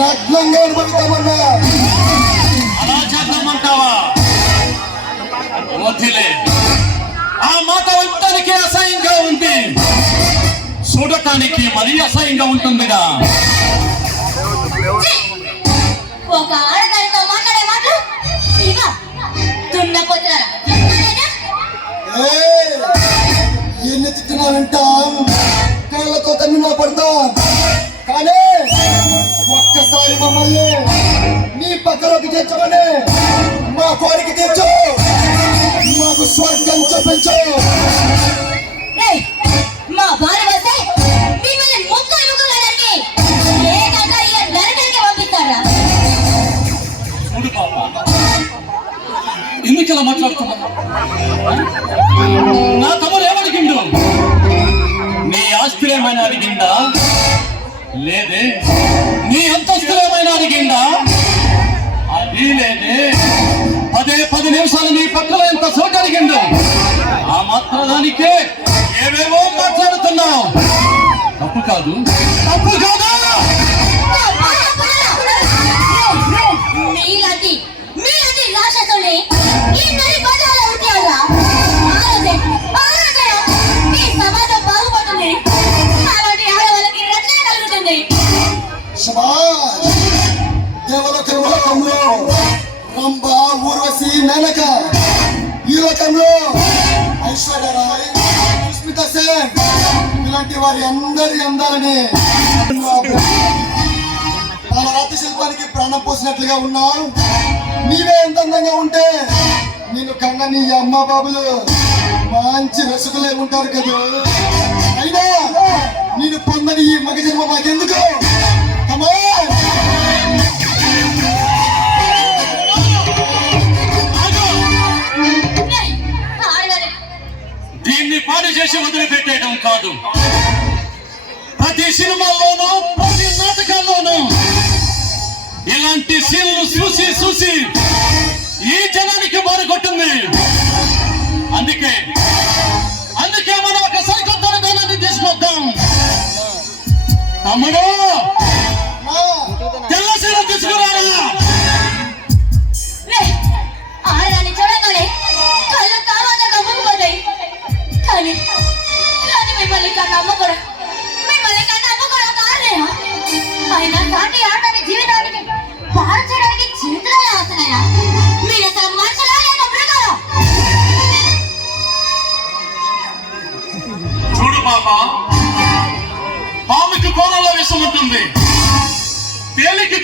నగ్నంగా అనుభవిస్తామన్నా. అలా చేద్దామంటావా? వదిలే, ఆ మాట వినటానికి అసహ్యంగా ఉంది, చూడటానికి మరీ అసహ్యంగా ఉంటుందిగా. ఒక ఆడదానితో మాట్లాడే మాటలు ఇవా దున్నపోతారా? ఎన్ని తిట్టినా వింటాం, కళ్ళతో తన్నులా పడతాం. కానీ ఒక్కసారి మమ్మల్ని నీ పక్కలోకి తెచ్చుకొని మా కోరిక తెచ్చు, మాకు స్వర్గం చూపించు. మా భార్య వస్తే మిమ్మల్ని ముక్కలు ముక్కలకి ఏకంగా ఈ నరకానికి పంపిస్తారా? చూడు పాప, ఎందుకు ఇలా మాట్లాడుతున్నా? నా తమ్ముడు ఏమడిగిండు? నీ ఆస్తులేమైనా అడిగిందా? లేదే. నీ అంతస్తులేమైనా అడిగిందా? అది లేదే. 10 నిమిషాలు నీ పక్కన ఎంత చోటు అడిగిండు? ఆ మాత్రానికే ఏవేవో మాట్లాడుతున్నావు. తప్పు కాదు, తప్పు కాదు. మీలాంటి రాక్షసుల్ని ఈ నరి బజార్లో ఉంటారా? ఈ సమాజం బాగుపడుతుంది, అలాంటి ఆడవాళ్ళకి రక్షణ కలుగుతుంది. దేవలోకంలో రంభ, ఊర్వశి, మేనక, ఈ లోకంలో ఐశ్వర్యరాయ్, సుస్మితా సేన్ ఇలాంటి వారి అందరి అందాలని మన రాతి శిల్పానికి ప్రాణం పోసినట్లుగా ఉన్నావు. నీవే ఎంత అందంగా ఉంటే నేను కన్నా నీ అమ్మ బాబులు మంచి రసుకులే ఉంటారు కదా. అయినా నేను పొందని ఈ మగ జన్మ మాకెందుకు? దీన్ని పాడు చేసి వదిలిపెట్టేయడం కాదు. ప్రతి సినిమాల్లోనూ, ప్రతి నాటకాల్లోనూ ఇలాంటి సీన్లు చూసి చూసి ఈ జనానికి బారుకొట్టింది. అందుకే మనం ఒక సరికొత్త విధానాన్ని తీసుకొద్దాం. తమ్ముడు, తెల్ల సీర తీసుకురారా. ఆడదాన్ని చూడగానే కళ్ళు కావాలని నమ్మకపోతాయి, కానీ మిమ్మల్ని కన్నా అమ్మకూడదు, కారణేనా? ఆయన సాటి ఆడదాని జీవితానికి పాడు చేయడానికి చేతులు వస్తున్నాయా? మీరు అసలు మనుషులా లేక మృగాలా? చూడు బాబా, పాముకి కోరల్లో విషం ఉంటుంది, తేలికి